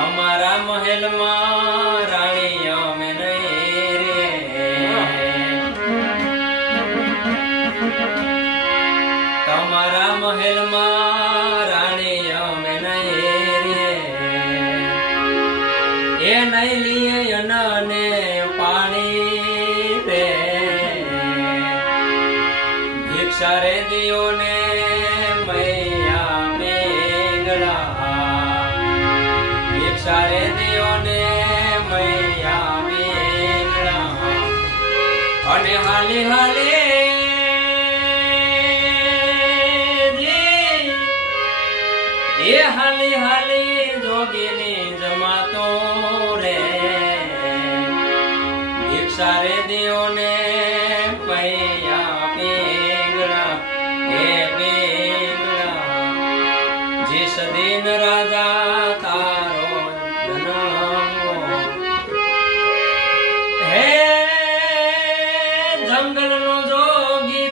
તમારા મહેલમાં રાણી અમે નહીં રે, તમારા મહેલમાં રાણી અમે નહીં રે, એ નહીં લીએ અનને પાણી રે, ભિક્ષા રે દિયો ને મૈયા મેઘડા, ભિક્ષા રે દિયો ને મૈયા મેઘડા, અને હાલી હાલી એ હાલી હાલી જોગીની જમાતો રે, ભિક્ષા રે દિયો ને